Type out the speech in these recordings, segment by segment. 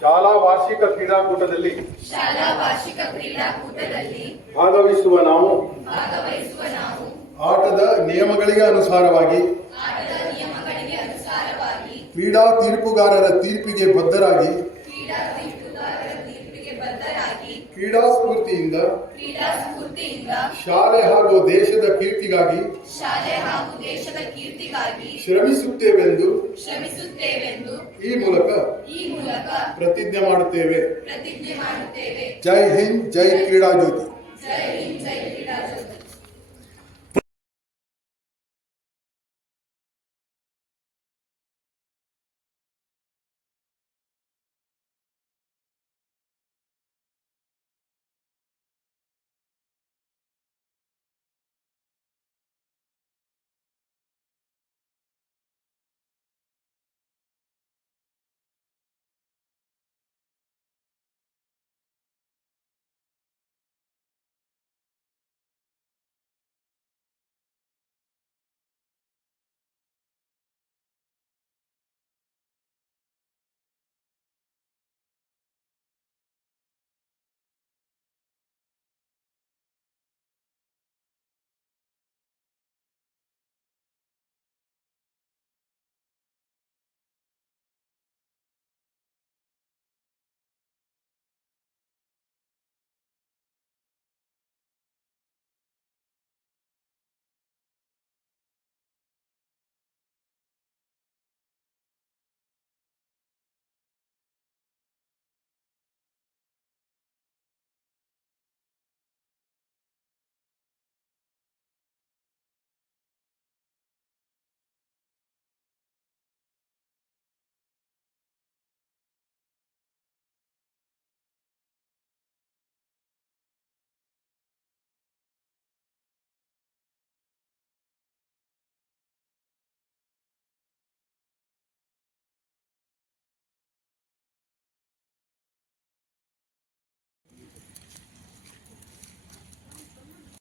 ಶಾಲಾ ವಾರ್ಷಿಕ ಕ್ರೀಡಾಕೂಟದಲ್ಲಿ ಶಾಲಾ ವಾರ್ಷಿಕ ಕ್ರೀಡಾಕೂಟದಲ್ಲಿ ಭಾಗವಹಿಸುವ ನಾವು ಭಾಗವಹಿಸುವ ನಾವು ಆಟದ ನಿಯಮಗಳಿಗೆ ಅನುಸಾರವಾಗಿ ಆಟದ ನಿಯಮಗಳಿಗೆ ಅನುಸಾರವಾಗಿ ಕ್ರೀಡಾ ತೀರ್ಪುಗಾರರ ತೀರ್ಪಿಗೆ ಬದ್ಧರಾಗಿ ಕ್ರೀಡಾ ತೀರ್ಪುಗಾರರ ತೀರ್ಪಿಗೆ ಬದ್ಧರಾಗಿ ಕ್ರೀಡಾ ಸ್ಫೂರ್ತಿಯಿಂದ ಕ್ರೀಡಾ ಸ್ಫೂರ್ತಿಯಿಂದ ಶಾಲೆ ಹಾಗೂ ದೇಶದ ಕೀರ್ತಿಗಾಗಿ ಶಾಲೆ ಹಾಗೂ ದೇಶದ ಕೀರ್ತಿಗಾಗಿ ಶ್ರಮಿಸುತ್ತೇವೆಂದು ಶ್ರಮಿಸುತ್ತೇವೆಂದು ಈ ಮೂಲಕ ಈ ಮೂಲಕ ಪ್ರತಿಜ್ಞೆ ಮಾಡುತ್ತೇವೆ. ಪ್ರತಿಜ್ಞೆ ಮಾಡುತ್ತೇವೆ. ಜೈ ಹಿಂದ್ ಜೈ ಕ್ರೀಡಾ ಜ್ಯೋತಿ. ಜೈ ಹಿಂದ್ ಜೈ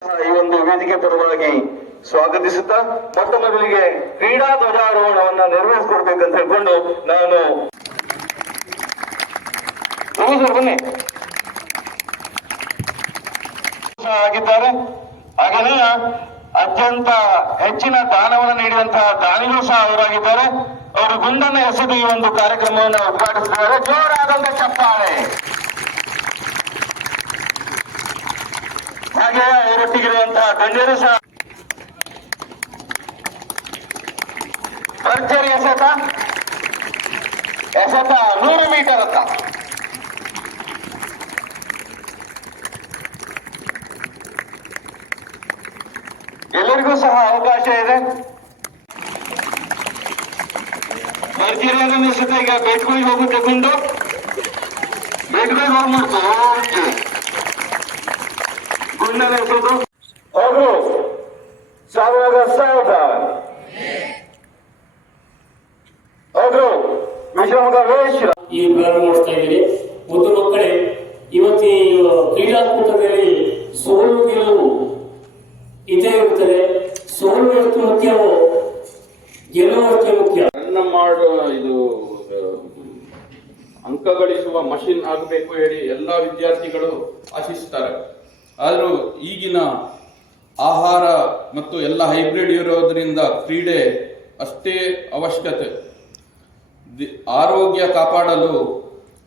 ಈ ಒಂದು ವೇದಿಕೆ ಪರವಾಗಿ ಸ್ವಾಗತಿಸುತ್ತಾ ಮೊಟ್ಟ ಮೊದಲಿಗೆ ಕ್ರೀಡಾ ಧ್ವಜಾರೋಹಣವನ್ನ ನೆರವೇರಿಸಿಕೊಡ್ಬೇಕಂತ ಹೇಳ್ಕೊಂಡು ನಾನು ಬನ್ನಿ. ಆಗಿದ್ದಾರೆ. ಹಾಗೆಯೇ ಅತ್ಯಂತ ಹೆಚ್ಚಿನ ದಾನವನ್ನು ನೀಡಿದಂತಹ ದಾನಿಗಳು ಸಹ ಅವರಾಗಿದ್ದಾರೆ. ಅವರು ಗುಂಡನ್ನು ಎಸೆದು ಈ ಒಂದು ಕಾರ್ಯಕ್ರಮವನ್ನು ಉದ್ಘಾಟಿಸಿದ್ದಾರೆ. ಜೋರಾದಂತೆ ಚಪ್ಪಾಳೆ. ಹಾಗೆ ಅವರೊಟ್ಟಿಗಿರುವಂತಹ ಗಣ್ಯರು ಸಹ ಭರ್ಜರಿ ಎಸೆತ. ಎಸೆತ ನೂರು ಮೀಟರ್ ಅಂತ. ಎಲ್ಲರಿಗೂ ಸಹ ಅವಕಾಶ ಇದೆ. ಭರ್ಜರಿಯನ್ನು ಸಹ ಈಗ ಬೇಟ್ಗಳಿಗೆ ಹೋಗುತ್ತೆ ಗುಂಡು ಬೇಟ್ಗಳಿಗೆ ಹೋಗ್ಬಿಡ್ತು. ಓಕೆ ಅವರು ಸಾವಿರದ ಅವರು ವೇಷ ಈ ಪ್ರಾರಂಭ ಮಾಡಿಸ್ತಾ ಇದ್ದೀರಿ ಒಂದು ಮಕ್ಕಳೇ ಇವತ್ತು ಈ ಕ್ರೀಡಾಕೂಟದಲ್ಲಿ ಸೋಲು ಗೆಲುವು ಇದೇ ಇರುತ್ತದೆ ಸೋಲು ಎಷ್ಟು ಮುಖ್ಯವೋ ಗೆಲುವು ಅಷ್ಟೇ ಮುಖ್ಯ ರನ್ ಮಾಡುವ ಇದು ಅಂಕ ಗಳಿಸುವ ಮಷಿನ್ ಆಗಬೇಕು ಹೇಳಿ ಎಲ್ಲಾ ವಿದ್ಯಾರ್ಥಿಗಳು ಆಶಿಸ್ತಾರೆ. ಆದರೂ ಈಗಿನ ಆಹಾರ ಮತ್ತು ಎಲ್ಲ ಹೈಬ್ರಿಡ್ ಇರೋದ್ರಿಂದ ಕ್ರೀಡೆ ಅಷ್ಟೇ ಅವಶ್ಯಕತೆ. ಆರೋಗ್ಯ ಕಾಪಾಡಲು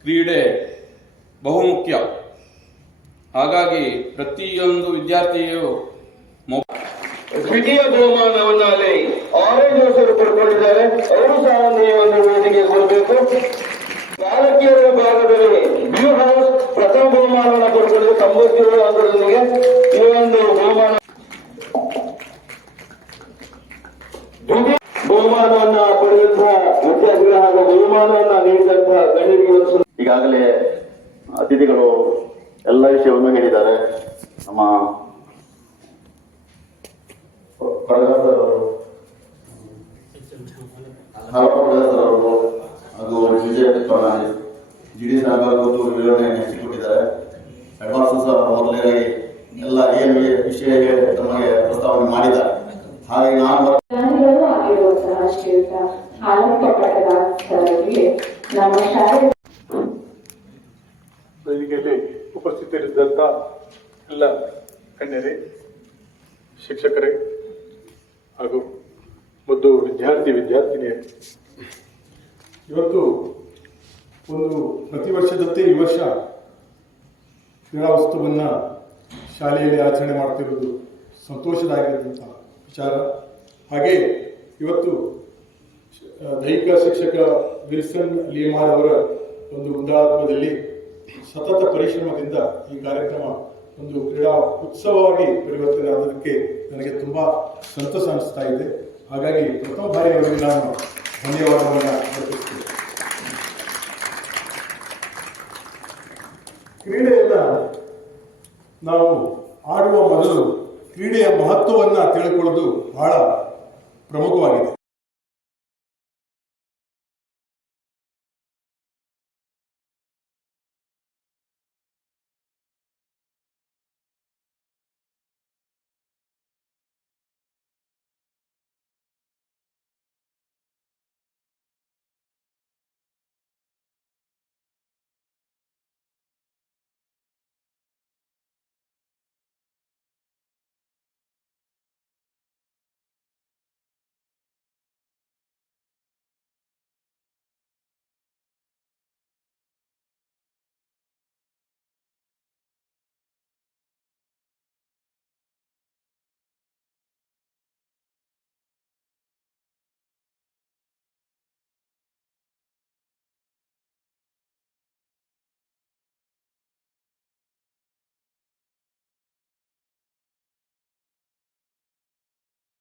ಕ್ರೀಡೆ ಬಹುಮುಖ್ಯ. ಹಾಗಾಗಿ ಪ್ರತಿಯೊಂದು ವಿದ್ಯಾರ್ಥಿಯು ದ್ವಿತೀಯ ಬಹುಮಾನವನ್ನು ಅಲ್ಲಿ ಆರೆಂಜ್ ಹೆಸರು ಪಡ್ಕೊಂಡಿದ್ದಾರೆ. ಅವರು ಸಹ ಒಂದು ವೇದಿಕೆ ಕೊಡಬೇಕು. ಬಾಲಕಿಯರ ಭಾಗದಲ್ಲಿ ಬ್ಲೂ ಹೌಸ್ ಬಹುಮಾನವನ್ನು ಪಡ್ಕೊಂಡಿದ್ದು ತೊಂಬತ್ತೇಳು ಈ ಒಂದು ಬಹುಮಾನ ಬಹುಮಾನವನ್ನ ಪಡೆದಂತಹ ವಿದ್ಯಾರ್ಥಿಗಳು ಹಾಗೂ ಬಹುಮಾನವನ್ನ ನೀಡಿದಂತಹ ಗಣ್ಯರಿಗೆ ಈಗಾಗಲೇ ಅತಿಥಿಗಳು ಎಲ್ಲ ವಿಷಯವನ್ನು ಹೇಳಿದ್ದಾರೆ. ನಮ್ಮ ಪ್ರಗಾಸರವರು ಹಾಗೂ ವಿಜಯ ಜಿ ಡಿ ಸಾಹೇಬರಿಗೂ ವಿವರಣೆ ಕೊಟ್ಟಿದ್ದಾರೆ ಅಡ್ವಾನ್ಸಸ್ ಮೊದಲನೇದಾಗಿ ಎಲ್ಲ ಏನು ವಿಷಯ ತಮಗೆ ಪ್ರಸ್ತಾವನೆ ಮಾಡಿದ್ದಾರೆ. ಹಾಗೆ ನಾನು ವೇದಿಕೆಯಲ್ಲಿ ಉಪಸ್ಥಿತರಿದ್ದಂಥ ಎಲ್ಲ ಗಣ್ಯರೇ ಶಿಕ್ಷಕರೇ ಹಾಗೂ ಮತ್ತು ವಿದ್ಯಾರ್ಥಿ ವಿದ್ಯಾರ್ಥಿನಿಯರು ಇವತ್ತು ಒಂದು ಪ್ರತಿ ವರ್ಷದಂತೆ ಈ ವರ್ಷ ಕ್ರೀಡಾೋತ್ಸವವನ್ನು ಶಾಲೆಯಲ್ಲಿ ಆಚರಣೆ ಮಾಡ್ತಿರೋದು ಸಂತೋಷದಾಗಿರುವಂತಹ ವಿಚಾರ. ಹಾಗೆ ಇವತ್ತು ದೈಹಿಕ ಶಿಕ್ಷಕ ವಿಲ್ಸನ್ ಲಿಯಮಾರ್ ಅವರ ಒಂದು ಮುಂದಾಳತ್ವದಲ್ಲಿ ಸತತ ಪರಿಶ್ರಮದಿಂದ ಈ ಕಾರ್ಯಕ್ರಮ ಒಂದು ಕ್ರೀಡಾ ಉತ್ಸವವಾಗಿ ಪರಿವರ್ತನೆ ಆಗೋದಕ್ಕೆ ನನಗೆ ತುಂಬ ಸಂತಸ ಅನಿಸ್ತಾ ಇದೆ. ಹಾಗಾಗಿ ಪ್ರಥಮ ಬಾರಿ ಅವರಿಗೆ ನಾನು ಧನ್ಯವಾದವನ್ನು ಅರ್ಪಿಸ್ತೇನೆ. ಕ್ರೀಡೆಯನ್ನ ನಾವು ಆಡುವ ಮೊದಲು ಕ್ರೀಡೆಯ ಮಹತ್ವವನ್ನು ತಿಳ್ಕೊಳ್ಳೋದು ಬಹಳ ಪ್ರಮುಖವಾಗಿದೆ.